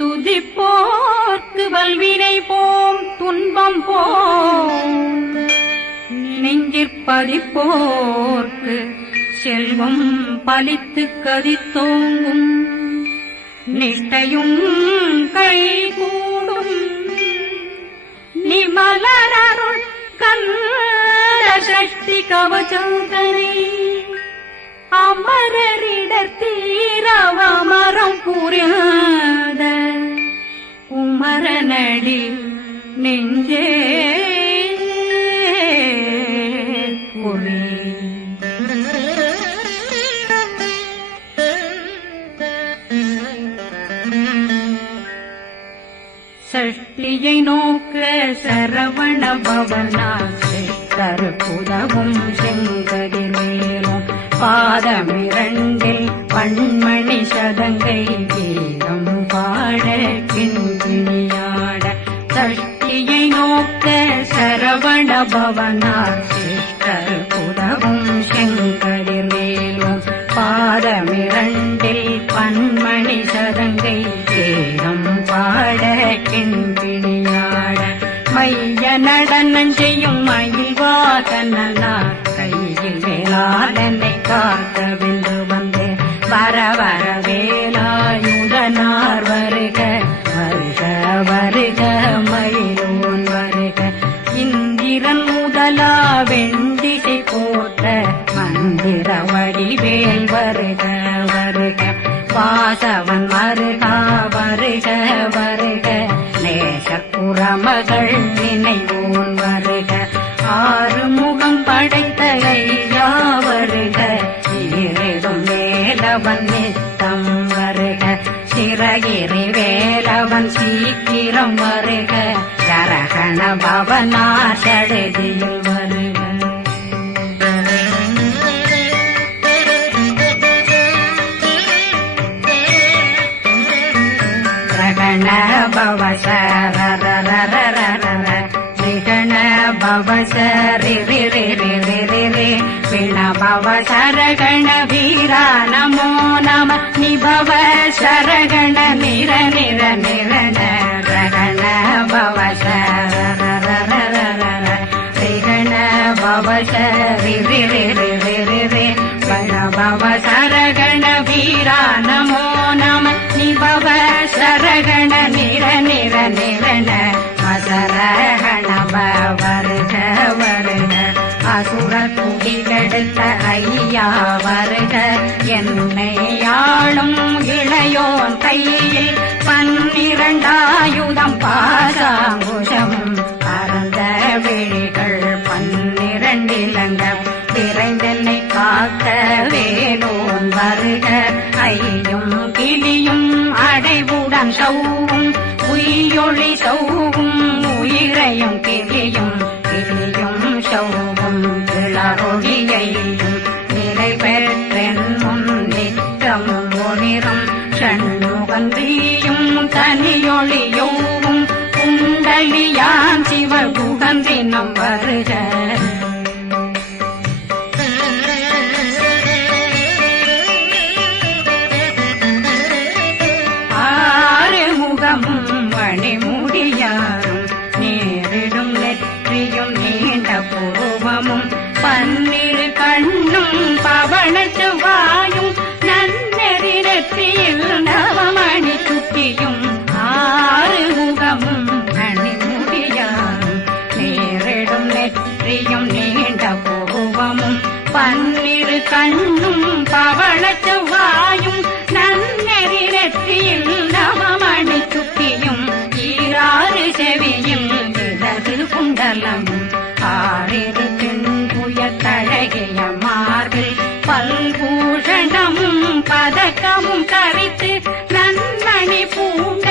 துதிப்போர்க்கு வல்வினை போம் துன்பம் போம் நெஞ்சிற்பதிப்போர்க்கு செல்வம் பலித்து கதித்தோங்கும் நிஷ்டையும் கைகூடும் நிமலருள் கந்த சக்தி கவசந்தனை அமரரிடத்தீரவமரம் புரியாத குமரனடி நெஞ்சே புரி சஷ்டியை நோக்க சரவண பவனாசை கருப்புதவும் செங்கதிர்மேலும் பாதமிரண்டில் பண்மணி சதங்கை கீதம் பாட கிண்கிணியாட சஷ்டியை நோக்க சரவண பவனாசை கருப்புதவும் செங்கதிர்மேலும் பாதமிரண்டில் பண்மணி சதங்கை கீதம் பாட கிண்கிணியாட மைய நடனம் செய்யும் மயில்வாதனார் கையில் வேளாளனை காக்க வென்று வந்தே வர வர வேலாயுதனார் வருக வருக வருக மயிலோன் வருக இந்திரன் முதலா வெண்டிசை போற்ற மந்திர வடிவேல் வருக வருக வாசவன் வருக வருக வருக நேசக்குறமகள் நினைவோன் வருக ஆறு முகம் படைத்த ஐயா வருக ஈரேடும் வேலவன் நித்தம் வருக சிறகிரி வேலவன் சீக்கிரம் வருக சரகண பவனார் சடுதியில் வருக ரகண பவசரரரரரர பவசரி பிண பவசரகண வீரா நமோ நம நிபவ சரகண நிர நிர நிரண ரகண பவசரரரரர ரிகண பவசரி பிண பவசரகண வீரா நமோ நம நிபவ சரகண நிர நிர நிரண மசரகண வருக வருக அசுர குடி கெடுத்த ஐயா வருக என்னை ஆளும் இளையோன் கையில் 12 பாசாங்குஷமும் பரந்த விழிகள் 12 இலங்க விரைந்தென்னை காக்க வேலோன் வருக ஐயும் கிளியும் அடைவுடன் சௌவும் உயிரொளி சௌவும் உயிரையும் கிளியும் கிளியும் சௌவும் கிளரொளியையும் நிலை பெற்றென் முன் நிற்றமும் ஒளிரும் ஷண்முகந்தியும் தனியொளியோவும் குண்டலியான் சிவகுகந்தினம் வருக மணிமுடியாரும் நேரிடும் நெற்றியும் நீண்ட பூவமும் 12 கண்ணும் பவனத்து வாயும் நன்னெறி நெற்றியில் நவமணி சுட்டியும் 6 முகமும் மணிமுடியாரும் நேரிடும் நெற்றியும் நீண்ட பூவமும் 12 கண்ணும் பவனத்து வாயும் நன்னெறி நெற்றியில் நவமணி சுட்டியும் 6 செவியும் விலகு குண்டலம் 6 தின்புயத்தழகிய மார்பில் பல்பூஷணமும் பதக்கமும் தரித்து நன்மணி பூண்ட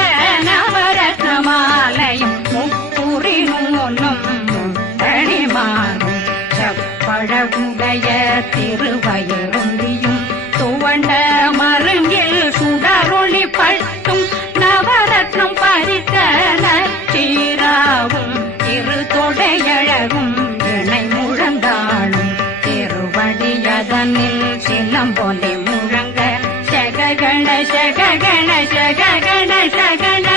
நவரத்ன மாலையும் முப்புரி நூலும் முத்தணிமாரும் செப்பழகுடைய திருவயருந்தியும் துவண்ட மருங்கில் சுடரொளி பட்டும் நவரத்னம் பறித்த சீராவும் இரு தொடையழகும் இணை முழந்தாளும் திருவடியதனில் சிலம்பொலி முழங்க சககண சககண சககண சகண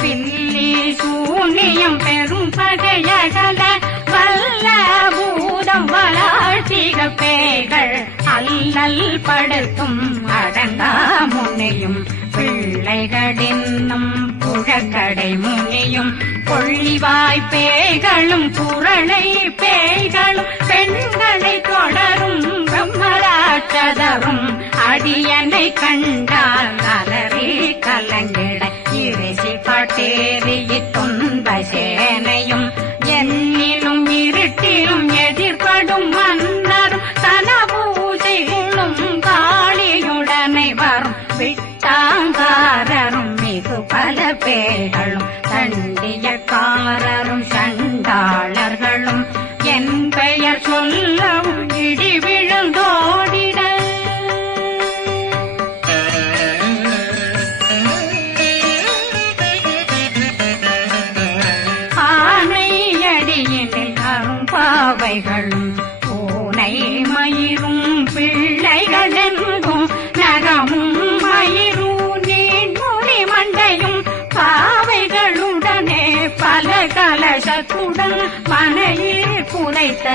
பில்லி சூனியம் பெரும் பகையகல வல்ல பூதம் பிள்ளைகள் அல்லல் படுத்தும் அடங்கா முனியும் பிள்ளைகளின்னும் புழக்கடை முனியும் கொள்ளிவாய் பேய்களும் குரளை பேய்களும் பெண்களை தொடரும் பிரம்மராட்சதரும் அடியனை கண்டால் அலறி கலங்கிட இரிசி பட்டேறிய துன்ப சேனையும் என்னிலும் இருட்டிலும் எதிர்படும் மன்னரும் தனபூஜைகளும் காளியுடனை வரும் விட்டாங்காரரும் மிகு பல பேர்களும் தண்டியக்காரரும் சண்டாளர்களும் என் பெயர் சொல்லவும் இடி விழுந்தோடிட ஆனையடியினில் அரும்பாவைகளும் பூனை மயிரும் பிள்ளைகளெங்கும் நகமும் மயிரும் நீண்முடி மண்டையும் பாவைகளுடனே பல கலசத்துடன் மனையில் புதைத்த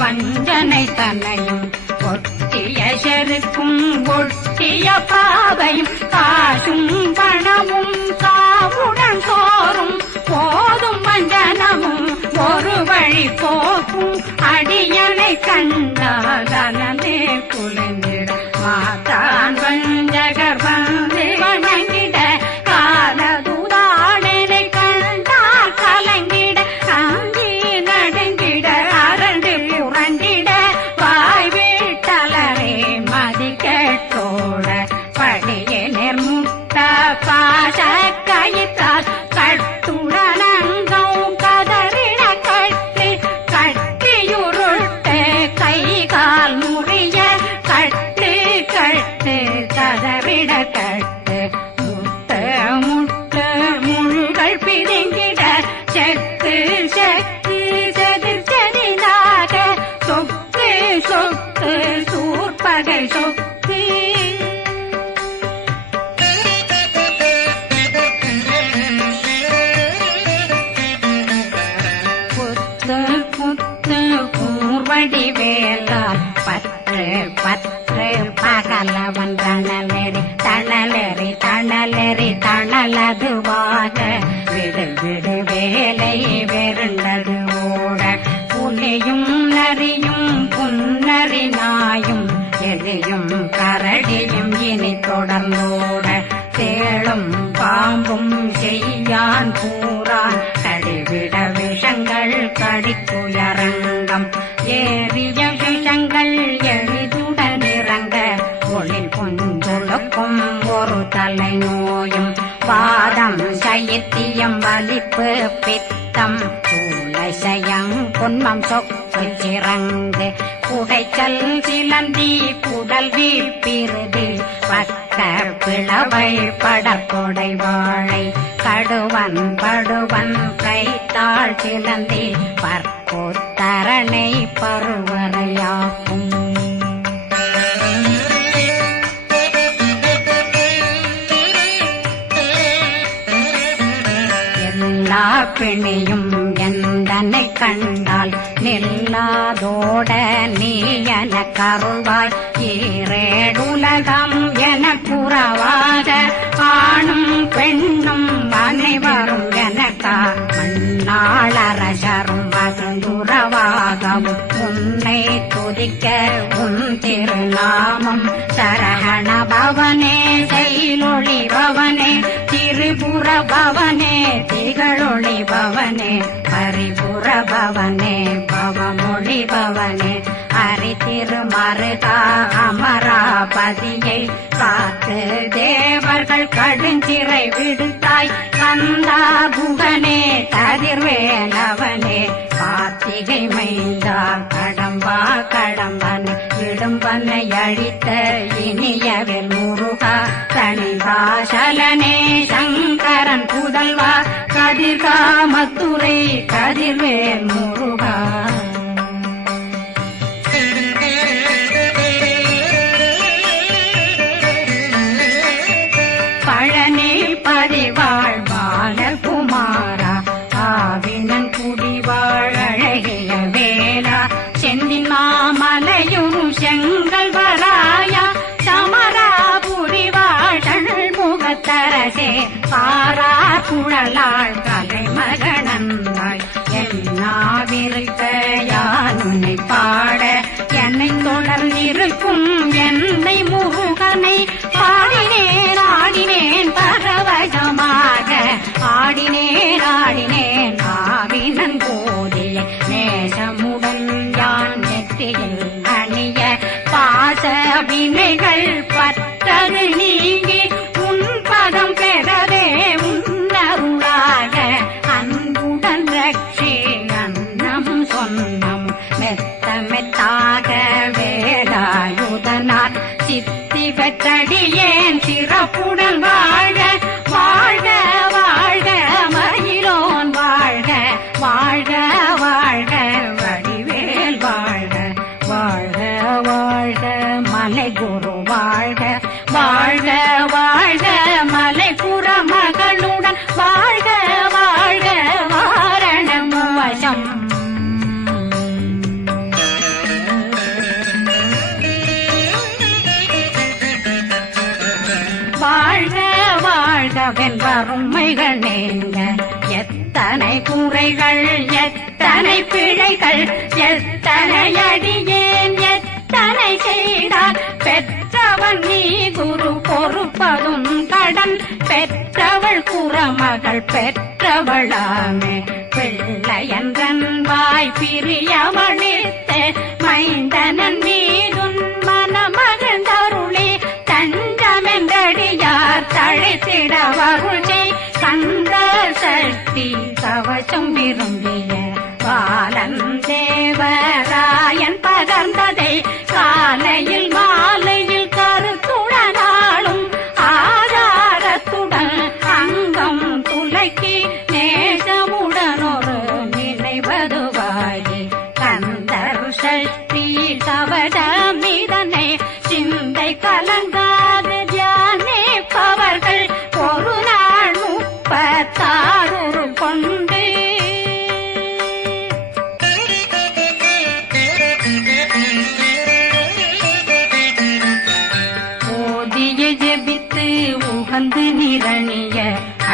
வஞ்சனை தன்னையும் ஒட்டிய செருக்கும் ஒட்டிய பாவையும் காசும் பணமும் சாவுடன் சோறும் போதும் வஞ்சனமும் ஒரு வழி போக்கும் அடியனை கண்டால் அலந்தே குலைந்திட மாத்தான் வஞ்சகர் வந்து வணங்கிட காலதுதாடனை கண்டால் கலங்கிட அங்கி நடுங்கிட அரண்டு புரண்டிட வாய் வீட்டலரே மதி கேட்டோட படியே நிர்முட்ட பாச கயிற்றால் கட்டுடனங்கும் கதறிட கட்டி கட்டியுருட்டு கை கால் முறிய கட்டு கட்டு கதறிட கட்டு முட்டு முட்டு முள்கள் பிதுங்கிட செக்கு செக்கு செதிர் செதிலாக சொக்கு சொக்கு சூர்பகை சொக்கு புத்து புத்து கூர்வடி வேலால் பற்று பற்று பகலவன் தணலெறி தணலெறி தணலெறி தணலதுவாக விடு விடு வேலை வெருண்டது ஓட புலியும் நரியும் புன்னரி நாயும் எலியும் கரடியும் இனி தொடர்ந்தோட தேளும் பாம்பும் செய்யான் பூரான் கடிவிட விஷங்கள் கடிக்குயரங்கம் ஏறிய விஷங்கள் எளிதுடன் இறங்க ஒளில் புஞ்சுழுக்கும் ஒரு தலை நோயும் வாதம் சைத்தியம் வலிப்பு பித்தம் சூளைசயம் பொன்மம் சொக்கு சிறங்கு குடைச்சல் சிலந்தி குடல் வீப்பிருதி பக்க பிளவை படற்கொடை வாழை கடுவன் படுவன் கைத்தாள் சிலந்தி பற்போத்தரணை பருவரையாக்கும் எல்லா பிணியும் எந்தனை கண்டால் நில்லாதோட நீ என கருள்வாய் ஈரேடுலகம் என குறவாக ஆணும் பெண்ணும் அனைவரும் எனக்கா மண்ணாளரசரும் மகந்துறவாகவும் உன்னை துதிக்க உன் திருநாமம் சரகண பவனே செயலொளி பவனே திரிபுர பவனே திகழொளி பவனே பரிபுர பவனே பவமொழி பவனே ஹரி திருமருகா அமராபதியை காத்து தேவர்கள் கடுஞ்சிறை விடுத்தாய் கந்தா குகனே கதிர்வேலவனே கார்த்திகை மைந்தா கடம்பா கடம்பன் இடும்பனை அழித்த இனியவில் முருகா தனிபாசலனே சங்கரன் புதல்வா கதிர்காமத்துறை கதிர்வேல் முருகா பழனி பதிவாழ் பாலகுமாரா ஆவினன் குடிவாழ் அழகிய வேலா செந்தின் மாமலையும் செங்க குழலாள் கலைமகனந்தாய் என்னாவிருக்க யான் உன்னை பாட என்னை தொடர்ந்திருக்கும் என்னை முருகனை பாடினேன் ஆடினேன் பரவசமாக ஆடினேன் ஆடினேன் ஆவினன் போதிய நேசமுடன் யான் நெற்றியில் அணிய பாச வினைகள் பற்றது நீங்கி உன் பதம் பெறவே உன்னருளாக அன்புடன் ரட்சி அன்னம் சொன்னம் மெத்த மெத்தாக வேலாயுதனார் சித்தி பெற்றடியேன் சிறப்புடன் வாழ்க வாழ்க வாழ்க மயிலோன் வாழ்க வாழ்க வாழ்க வடிவேல் வாழ்க வாழ்க வாழ்க மலை குரு வாழ்க வாழ்க வாழ்க மலை புறமகளுடன் வாழ்க வாழ்க வாரணம் வசம் வாழ்க வாழ்க வெண்பருமைகள் நீங்க எத்தனை குறைகள் எத்தனை பிழைகள் எத்தனை அடியேன் எத்தனை செய்தார் பெற்றவன் நீ குரு பொறுப்பதும் கடன் பெற்றவள் குறமகள் பெற்றவளாமே பிள்ளையன்றன் வாய் பிரியவழித்த மைந்தனன் மீதுன் மனமகிழ்ந்தருளே தஞ்சமென்றடியார் தழைத்திட வருளே கந்த சக்தி கவசம் விரும்பிய பாலன் தேவராயன் பகர்ந்ததை காலையில் மாலையில் கருத்துடனாலும் ஆதாரத்துடன் அங்கம் துளைக்கி நேசமுடனொரு நினைவதுவாகி கந்தர் சக்தி கவசமிதனை சிந்தை கலங்காது தியானிப்பவர்கள் ஒரு நாள் 36 கொண்டு ஓதிய ஜெபித்து உகந்து நிரணிய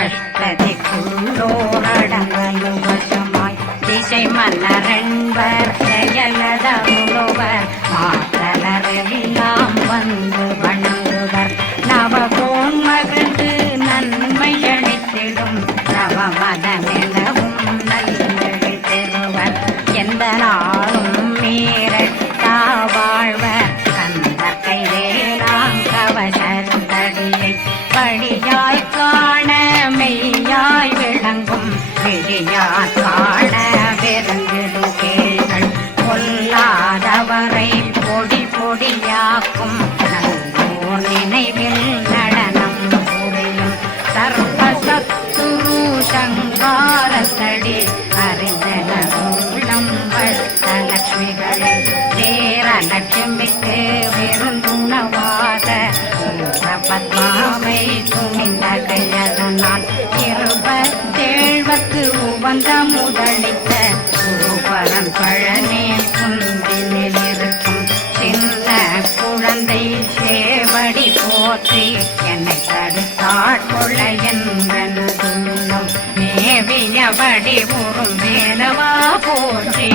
அஷ்டதிக்குள்ளோரடங்கலும் வசமாய் திசை மன்னரன்பர் செயலதருளுவர் மாற்றலரெல்லாம் வந்து வணங்குவர் நவகோன் மகிழ்ந்து நன்மை அளித்திடும் நவமதமெனவும் நல்லெழி பெறுவர் எந்த நாளும் மீறட்டா வாழ்வர் கந்தர் கைவேலாம் கவசத்தடியை வழியாய் காண மெய்யாய் விளங்கும் விழியாய் காண விருந்திடும் கேள்கள் கொல்லாதவரை பொடி பொடியாக்கும் நல்லோர் நினைவில் நடனம் புரியும் சர்வசத்துரு சங்காரத்தடி அறிந்தனம் வஷ்டலட்சுமிகளே சேரலட்சுமிக்கு விருந்துணவாத பத்மாவை துணிந்த கையதனால் 27 உவந்த முதலித்த குருபரன் பழனே குந்தினில் இருக்கும் சின்ன குழந்தை சேவடி போற்றி என்னை தடுத்தாட்கொள்ள என்றுள்ளம் மேவியபடி உறும் வேலவா போற்றி